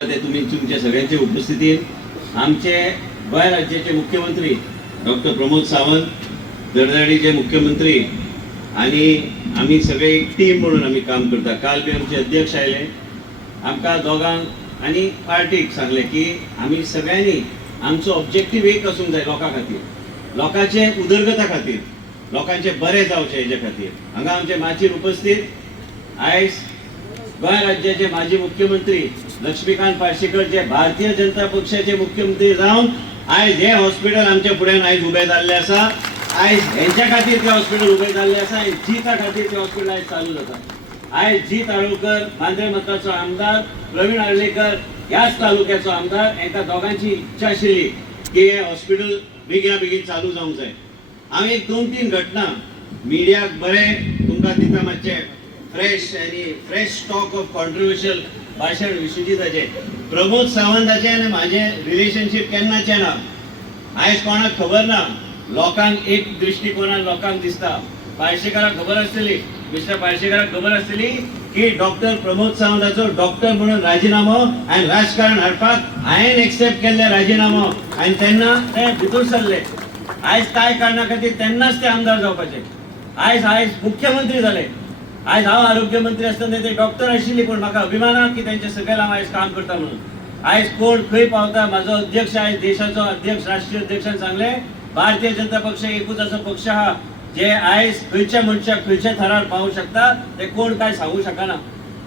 तुम्ही तुमच्या सगळ्यांच्या उपस्थितीत आमचे गोय राज्याचे मुख्यमंत्री डॉक्टर प्रमोद सावंत, दरदडीचे मुख्यमंत्री आणि आम्ही सगळे एक टीम म्हणून आम्ही काम करता. काल बी आमचे अध्यक्ष आयले, आमकां दोगांक आणि पार्टीक सांगले की आम्ही सगळ्यांनी आमचो ऑब्जेक्टिव्ह एक असूंक जाय लोकां खातीर, लोकांचे उदरगता खातीर, लोकांचे बरे जावचे हेजे खातीर. हांगा आमचे माचीर उपस्थित आयज गोय राज्याचे माजी मुख्यमंत्री लक्ष्मीकांत पार्सेकर जे भारतीय जनता पक्षाचे मुख्यमंत्री जावन आयज हे हॉस्पिटल आमच्या फुड्यान आयज उबे जाल्ले आसा. आयज हेंच्या खातीर ते हॉस्पिटल उबे जाल्ले आसा. जीता खातीर ते हॉस्पिटल आयज चालू जाता. आयज जीत आळवकर मांद्रे मताचो आमदार, प्रवीण आर्लेकर ह्याच तालुक्याचो आमदार, हेंकां दोगांची इच्छा आशिल्ली की हे हॉस्पिटल बेगिना बेगीन चालू जावंक जाय. हांव एक 2-3 घटना मिडियाक बरें तुमकां दिता, मातशे फ्रेश स्टॉक ऑफ कॉन्ट्रोवर्शियल भाषण विश्वजिताचे. प्रमोद सावंताचे आनी म्हाजे रिलेशनशीप केन्नाचे ना. आयज कोणाक खबर ना, लोकांक एक दृष्टिकोनान लोकांक दिसता. पार्सेकराक खबर आसतली, मिस्टर पार्सेकराक खबर आसतली की डॉक्टर प्रमोद सावंताचो डॉक्टर म्हणून राजिनामो आनी राजकारण हाडपाक हांवें एक्सेप्ट केल्ले राजिनामो आनी तेन्ना ते भितर सरले. आयज काय कारणां खातीर तेन्नाच ते आमदार जावपाचे. आयज मुख्यमंत्री जाले. आयज हांव आरोग्य मंत्री आसतना ते डॉक्टर आशिल्ली, पण म्हाका अभिमान की तेंच्या सकयल हांव आयज काम करता म्हणून. आयज कोण खंय पावता, म्हाजो अध्यक्ष आयज देशाचो अध्यक्ष, राष्ट्रीय अध्यक्षान सांगले भारतीय जनता पक्ष एकूच असो पक्ष आहा जे आयज खंयच्या मनशाक खंयच्या थरार पावू शकता, ते कोण काय सांगू शकना.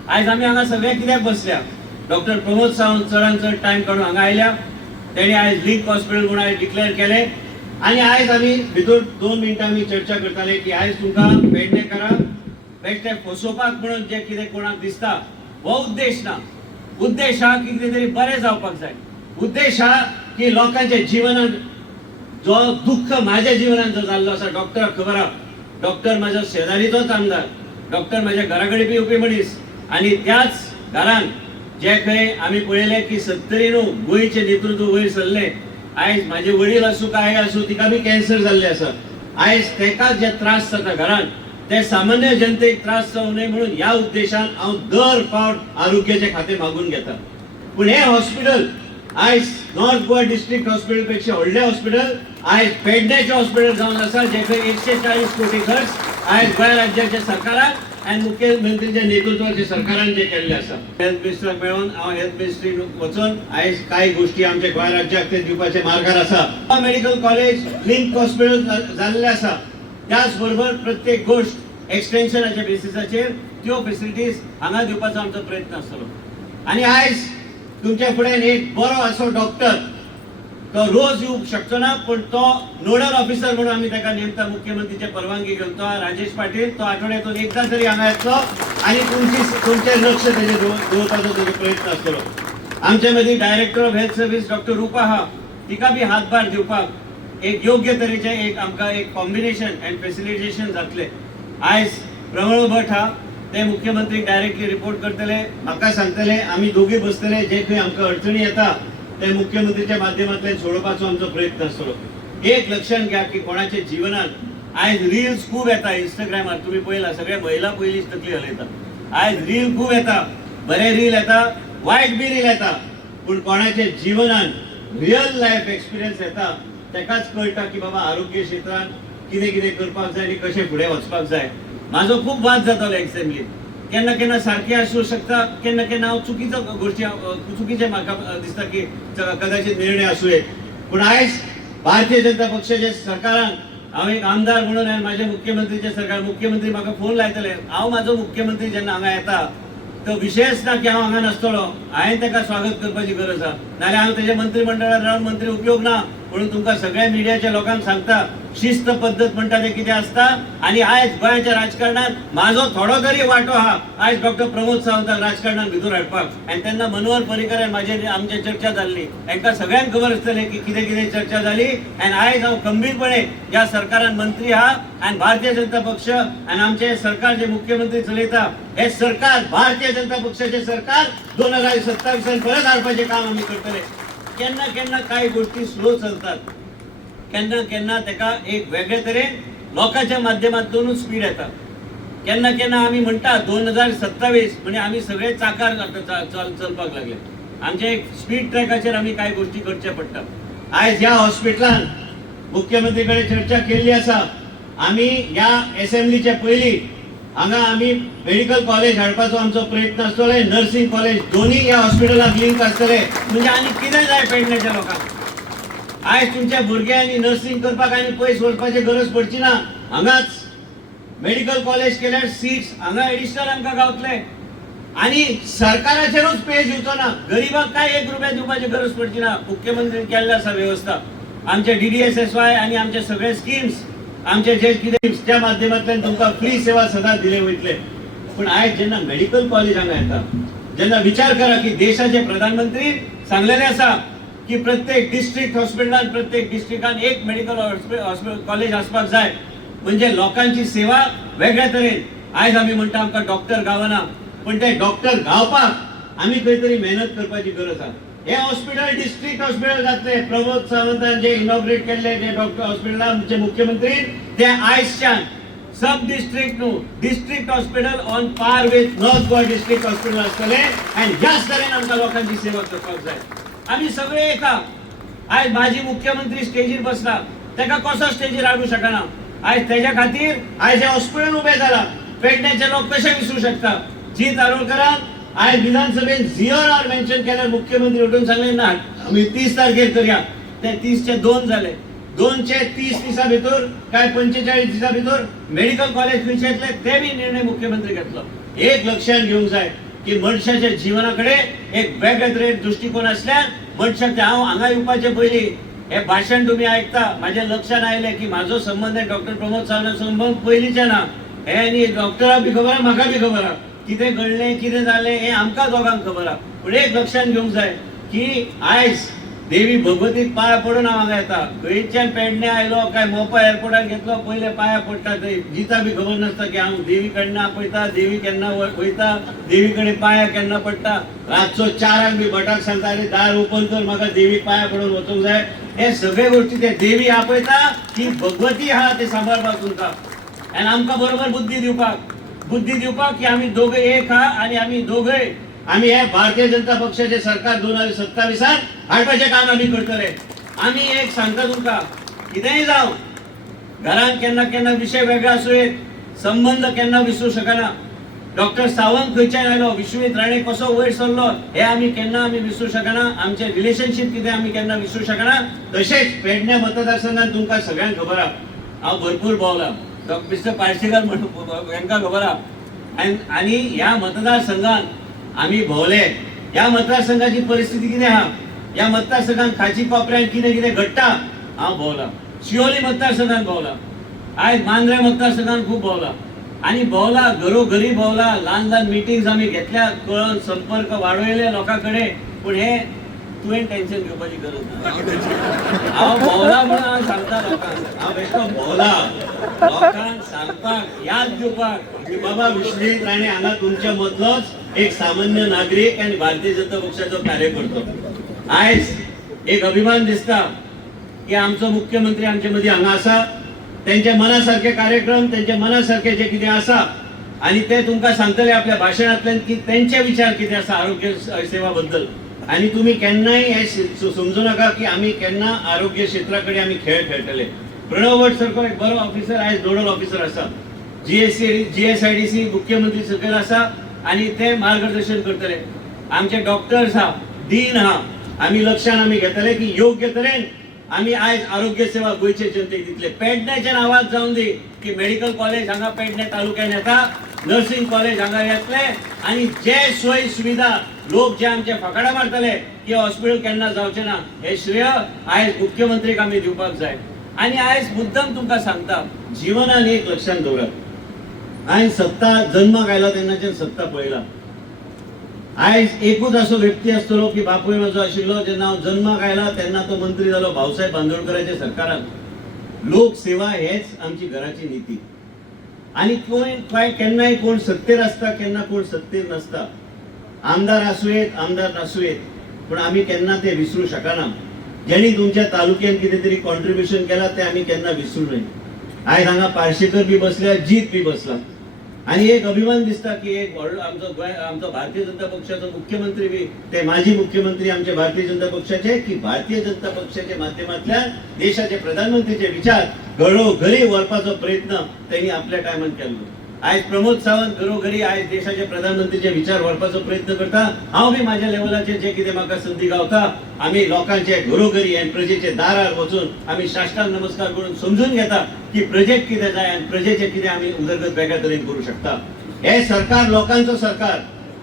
आयज आमी हांगा सगळे कित्याक बसल्या, डॉक्टर प्रमोद सावंत चडान चड टायम काडून हांगा आयल्या. तेणी आयज लिंक हॉस्पिटल म्हणून आयज डिक्लेअर केले आनी आयज आमी भितर 2 मिनटां आमी चर्चा करताले की आयज तुमकां पेडणेकरां बेश्टे फसोवपाक म्हणून जे कितें कोणाक दिसता, हो उद्देश ना. उद्देश हा की कितें तरी बरें जावपाक जाय. उद्देश हा की लोकांच्या जिवनात जो दुःख म्हाज्या जिवनात जो जाल्लो आसा, डॉक्टराक खबर आहा, डॉक्टर म्हाजो शेजारीचोच आमदार, डॉक्टर म्हाज्या घरा कडेन बी येवपी मनीस, आनी त्याच घरान जे खंय आमी पळयलें की 70 गोंयचे नेतृत्व वयर सरले. आयज म्हाजे वडील आसूं काय आसूं, तिका बी कॅन्सर जाल्ले आसा. आयज तेका जे त्रास जाता घरान, ते सामान्य जनतेक त्रास जावं नये म्हणून ह्या उद्देशान हांव दर फावट आरोग्याचे खाते मागून घेता. पण हे हॉस्पिटल आयज नॉर्थ गोवा डिस्ट्रिक्ट हॉस्पिटल पेक्षा व्हडलें हॉस्पिटल आयज पेडणेचें हॉस्पिटल जावन आसा, जे खंय 140 कोटी खर्च आयज गोंय राज्याच्या सरकारान आनी मुख्यमंत्रीच्या नेतृत्वाच्या सरकारान जे केल्ले आसा. हेल्थ मिनिस्टराक मेळोन हांव हेल्थ मिनिस्ट्री वचून आयज कांय गोश्टी आमच्या गोंय राज्याक ते दिवपाचे मार्गार आसा. मेडिकल कॉलेज लिंक हॉस्पिटल जाल्ले आसा. त्याच बरोबर प्रत्येक गोष्ट एक्सटेन्शनाच्या बेसिसाचेर त्यो फेसिलिटीज हांगा दिवपाचो आमचो प्रयत्न आसतलो. आनी आयज तुमच्या फुड्यान एक बरो असो डॉक्टर, तो रोज येवंक शकचो ना, पण तो नोडल ऑफिसर म्हणून आमी ताका नेमता मुख्यमंत्रीचे परवानगी घेवन. तो राजेश पाटील, तो आठवड्यातून एकदा तरी हांगा येतलो आनी तुमचे लक्ष तेजे दवरपाचो तेजो प्रयत्न आसतलो. आमचे मदीं director of health service doctor Rupa आहा, तिका बी हातभार दिवपाक एक योग्य तरेचे एक आमकां एक कॉम्बिनेशन अँड फॅसिलिटेशन जातले. आयज प्रमोद भट हा, ते मुख्यमंत्री डायरेक्टली रिपोर्ट करतले, म्हाका सांगतले, आमी दोघी बसतले, जे खंय आमकां अडचणी येता ते मुख्यमंत्रीच्या माध्यमांतल्यान सोडोवपाचो आमचो प्रयत्न आसतलो. एक लक्षात घ्या की कोणाच्या जिवनात आयज रील्स खूब येता इंस्टाग्रामार, तुम्ही पळयला, सगळे महिला पयलींच तकली हलयता. आयज रील खूब येता, बरे रील येता, वायट बी रील येता, पूण कोणाच्या जिवनात रियल लायफ एक्सपिरियन्स येता तेकाच कळटा की बाबा आरोग्य क्षेत्रात कितें कितें करपाक जाय आनी कशें फुडें वचपाक जाय. म्हाजो खूब वाद जातालो एसेंब्लीत. केन्ना केन्ना सारकें आसूं शकता, केन्ना केन्ना हांव चुकीचो गोश्टी चुकीचे म्हाका दिसता की कदाचित निर्णय आसूं येत. पूण आयज भारतीय जनता पक्षाच्या सरकारान हांव एक आमदार म्हणून आनी म्हाजे मुख्यमंत्रीचे सरकार, मुख्यमंत्री म्हाका फोन लायतले, हांव म्हाजो मुख्यमंत्री जेन्ना हांगा येता तो विशयच ना की हांव हांगा नासतलो, हांवें ताका स्वागत करपाची गरज आहा, नाल्यार हांव तेजे मंत्रिमंडळात रावन मंत्री उपयोग ना. म्हणून तुमकां सगळ्या मिडियाच्या लोकांक सांगता, शिस्त पद्धत म्हणटा ते कितें आसता. आनी आयज गोंयच्या राजकारणात म्हाजो थोडो तरी वांटो आहा आयज डॉक्टर प्रमोद सावंताक राजकारणात भितर हाडपाक. आनी तेन्ना मनोहर पर्रीकरान म्हाजे आमची चर्चा जाल्ली, तांकां सगळ्यांक खबर आसतलें की कितें कितें चर्चा जाली. आनी आयज हांव खंबीरपणे ह्या सरकारान मंत्री आहा आनी भारतीय जनता पक्ष आनी आमचे सरकार जे मुख्यमंत्री चलयता हे सरकार भारतीय जनता पक्षाचे सरकार 2027 परत हाडपाचें काम आमी करतले. केन्ना केन्ना कांय गोष्टी स्लो चलतात, केन्ना केन्ना ताका एक वेगळे तरेन लोकांच्या माध्यमांतूनच स्पीड येता. केन्ना केन्ना आमी म्हणटा 2027 म्हणजे आमी सगळे चाकार चलपाक लागले. आमच्या एक स्पीड ट्रॅकाचेर आमी कांय गोष्टी करचे पडटा. आयज ह्या हॉस्पिटलान मुख्यमंत्री कडेन चर्चा केल्ली आसा. आमी ह्या असेंब्लीचे पयलीं हांगा आमी मेडिकल कॉलेज हाडपाचो आमचो प्रयत्न आसतलो. नर्सिंग कॉलेज दोन्ही ह्या हॉस्पिटलाक लिंक आसतले. म्हणजे आनी कितें जाय पेडण्याच्या लोकांक. आयज तुमच्या भुरग्यांनी नर्सिंग करपाक आनी पयस वचपाची गरज पडची ना. हांगाच मेडिकल कॉलेज केल्यार सीट्स हांगा एडिशनल आमकां गावतले आणि सरकाराचेरूच पे दिवचो ना. गरीबाक काय 1 रुपया दिवपाची गरज पडची ना. मुख्यमंत्र्यांनी केल्ली आसा व्यवस्था. आमचे DDSSY आणि आमचे सगळे स्किम्स आमचे जे कितें त्या माध्यमांतल्यान तुमकां फ्री सेवा सदांच दिले वयतले. पण आयज जेन्ना मेडिकल कॉलेज हांगा येता, जेन्ना विचार करा की देशाचे प्रधानमंत्री सांगलेले आसा की प्रत्येक डिस्ट्रिक्ट हॉस्पिटलान प्रत्येक डिस्ट्रिक्टान एक मेडिकल कॉलेज आसपाक जाय. म्हणजे लोकांची सेवा वेगळ्या तरेन. आयज आमी म्हणटा आमकां डॉक्टर गावना, पण ते डॉक्टर गावपाक आमी खंय तरी मेहनत करपाची गरज आसा. हे हॉस्पिटल डिस्ट्रिक्ट हॉस्पिटल जातले. प्रमोद सावंतान जे इनॉग्रेट केल्ले जे डॉक्टर हॉस्पिटलाचे मुख्यमंत्री ते आयजच्यान सब डिस्ट्रिक्ट न्हू district hospital on par with north Goa district hospital आसतले. आनी ह्याच तरेन आमकां लोकांची सेवा करपाक जाय. आमी सगळे एका. आयज माजी मुख्यमंत्री स्टेजीर बसला, तेका कसो स्टेजीर हाडूं शकना. आयज तेज्या खातीर आयज हे हॉस्पिटल उबें जाला. पेडण्याचे लोक कशे विसरू शकता. जी तारोळकरान आयज विधानसभेत ZRR मेन्शन केल्यार मुख्यमंत्री उठून सांगले ना आमी 30 तारखेर करया. ते 30 चे 2 जाले. 2 चे 30 दिसा भितर काय 45 दिसा भितर मेडिकल कॉलेज खंयचे येतले ते बी निर्णय मुख्यमंत्री घेतलो. एक लक्षात घेवंक जाय की मनशाच्या जीवनाकडे एक वेगळ्या तरेन दृष्टिकोन असल्यान मनशाक हांव हांगा येवपाचे पयलीं हे भाशण तुम्ही ऐकता माझ्या लक्षात आयले की माझो संबंध आहे डॉक्टर प्रमोद सावंत संबंध पयलींचे ना. हे आनी डॉक्टराक बी खबर आहा, म्हाका बी खबर आहा कितें घडलें कितें जालें हें आमकां दोगांक खबर आहा. पूण एक लक्षात घेवंक जाय की आयज देवी भगवतीक पांया पडून हांव हांगा येता. खंयच्यान पेडण्या आयलो काय मोपा एअरपोर्टार घेतलो पयले पांया पडटा. थंय जिता बी खबर नासता की हांव देवी कडनं आपयता, देवी केन्ना वयता, देवी कडेन पांया केन्ना पडटा. रातचो 4 बी भटाक सांगता अरे दार ओपन कर म्हाका देवीक पांया पडून वचूंक जाय. हे सगळे गोष्टी ते देवी आपयता की भगवती आहा ते सांबाळपाक तुमकां. आनी आमकां बरोबर बुद्धी दिवपाक की आमी दोघे एक आहा आणि आमी दोघे आमी हे भारतीय जनता पक्षाचे सरकार 2027 हाडपाचे काम आमी करतले. आमी एक सांगता तुमकां कितेंय जावं घरान केन्ना केन्ना विषय वेगळो आसूं येत, संबंध केन्ना विसरूं शकना. डॉक्टर सावंत खंयच्यान आयलो, विश्वजीत राणे कसो वयर सरलो हे आमी केन्ना विसरूं शकना. आमचे रिलेशनशीप कितें आमी केन्ना विसरूं शकना. तशेंच पेडण्या मतदारसंघात तुमकां सगळ्यांक खबर आहा हांव भरपूर भोंवला. डॉक्टर मिस्टर पार्सेकर म्हणून हांकां खबर आहा. आनी ह्या मतदारसंघात आमी भोंवले. ह्या मतदारसंघाची परिस्थिती कितें आहा, ह्या मतदारसंघात खाची कोपऱ्यात कितें कितें घडटा हांव भोंवला. शिवोली मतदारसंघात भोंवला. आयज मांद्रे मतदारसंघात खूब भोंवला. आणि भोंवला घरोघरी भोंवला. ल्हान मिटिंग्स आमी घेतल्या, कळोन संपर्क वाडयले लोकां कडेन. पूण हे तुवें टेन्शन घेवपाची गरज ना. हांव भोंवला म्हणून हांव सांगता लोकांक. हांव बेश्टो भोंवला लोकांक सांगपाक याद दिवपाक की बाबा विश्वजीत राणे हांगा तुमच्या मदलोच एक सामान्य नागरीक आणि भारतीय जनता पक्षाचो कार्यकर्तो. आयज एक अभिमान दिसता की आमचो मुख्यमंत्री आमचे मदीं हांगा आसा. त्यांच्या मनासारखे कार्यक्रम त्यांच्या मनासारखे जे कितें आसा आणि ते तुमकां सांगतले आपल्या भाशणांतल्यान की त्यांचे विचार कितें आसा आरोग्य सेवा बद्दल. आणि तुम्ही केन्नाय हे समजू नका की आम्ही केन्ना आरोग्य क्षेत्राकडे आम्ही खेळ खेळटले. प्रणव भट सारको एक बरो ऑफिसर आयज नोडल ऑफिसर आसा. GSIDC मुख्यमंत्री सकयल आसा आणि ते मार्गदर्शन करतले. आमचे डॉक्टर्स आहा, डीन आहा. आम्ही लक्षात आम्ही घेतले की योग्य तरेन आम्ही आयज आरोग्य सेवा गोयचे जनतेक दितले. पेडण्याच्या नावात जाऊन दी की मेडिकल कॉलेज हांगा पेडणे तालुक्यात येता, नर्सिंग कॉलेज हांगा येतले आणि जे सोयी सुविधा लोक जे आमचे फकाडा मारतले की हॉस्पिटल केन्ना जावचे ना हे श्रेय आयज मुख्यमंत्रीक आमी दिवपाक जाय. आणि आयज मुद्दम तुमकां सांगता जीवनान एक लक्षात दवरात. आयज सत्ता जन्माक आयला तेन्नाच्यान सत्ता पळयला. आयज एकूच असो व्यक्ती आसतलो की बापूय म्हजो आशिल्लो जेन्ना हांव जन्माक आयला तेन्ना तो मंत्री जालो भाऊसाहेब बांदोडकराच्या सरकारान. लोकसेवा हेच आमची घराची नीती. आणि कोण केन्नाय कोण सत्तेर असता केन्ना कोण सत्तेर नसता. आमदार आसूं येत आमदार नासूं येत पण आमी केन्ना ते विसरू शकना. ज्यांनी तुमच्या तालुक्यात कितें तरी कॉन्ट्रिब्युशन केला ते आमी केन्ना विसरू नये. आयज हांगा पार्सेकर बी बसल्या, जीत बी बसला. आणि एक अभिमान दिसता की एक आमचो भारतीय जनता पक्षाचो मुख्यमंत्री बी ते माजी मुख्यमंत्री आमचे भारतीय जनता पक्षाचे की भारतीय जनता पक्षाच्या माध्यमांतल्यान देशाचे प्रधानमंत्रीचे विचार घरोघरी व्हरपाचो प्रयत्न त्यांनी आपल्या टायमान केलो. आज प्रमोद सावंत घरोघरी आज देशाचे प्रधानमंत्रीचे विचार व्हरपाचो प्रयत्न करता. हांव बी माझ्या लेवलाचेर जे कितें म्हाका संधी गावता आम्ही लोकांचे घरोघरी आनी प्रजेचे दारार वचून आम्ही साष्टांग नमस्कार करून समजून घेता की प्रजेक कितें जाय आनी प्रजेचे कितें आम्ही उदरगत वेगळ्या तरेन करू शकता. हे सरकार लोकांचो सरकार,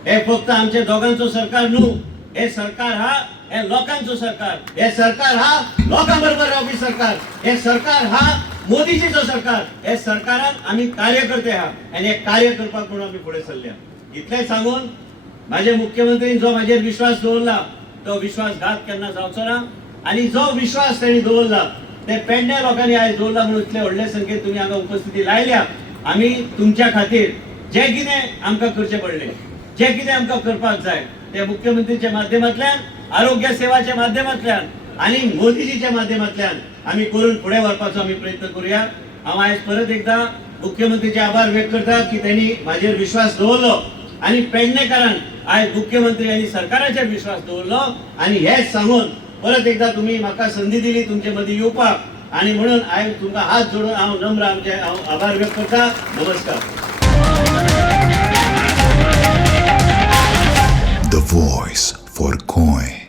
हे फक्त आमच्या दोघांचो सरकार न्हू, हे सरकार हा हे लोकांचो सरकार, हे सरकार हा लोकां बरोबर रावपी सरकार, हे सरकार हा मोदीजीचो सरकार. हे सरकारान आम्ही कार्यकर्ते हा आणि हे कार्य करपाक म्हणून आम्ही पुढे सरल्या. इतलें सांगून माझे मुख्यमंत्रीन जो माझेर विश्वास दवरला तो विश्वासघात केन्ना जावचो ना आणि जो विश्वास त्यांनी दवरला ते पेडण्या लोकांनी आज दवरला म्हणून इतले व्हडले संख्येन तुम्ही हांगा उपस्थिती लायल्या. आम्ही तुमच्या खातीर जे कितें आमकां करचें पडलें, जे कितें आमकां करपाक जाय ते मुख्यमंत्रीच्या माध्यमांतल्यान, आरोग्य सेवाच्या माध्यमांतल्यान आणि मोदीजीच्या माध्यमांतल्यान आम्ही करून पुढे व्हरपाचो आम्ही प्रयत्न करूया. हांव आयज परत एकदा मुख्यमंत्रीचे आभार व्यक्त करता की त्यांनी माझेर विश्वास दवरलो आणि पेडणेकारान आज मुख्यमंत्री आणि सरकाराचेर विश्वास दवरलो. आणि हेच सांगून परत एकदा तुम्ही म्हाका संधी दिली तुमचे मदीं येवपाक आणि म्हणून आयज तुमकां हात जोडून हांव नम्र आमचे आभार व्यक्त करता. नमस्कार. The voice for Koy.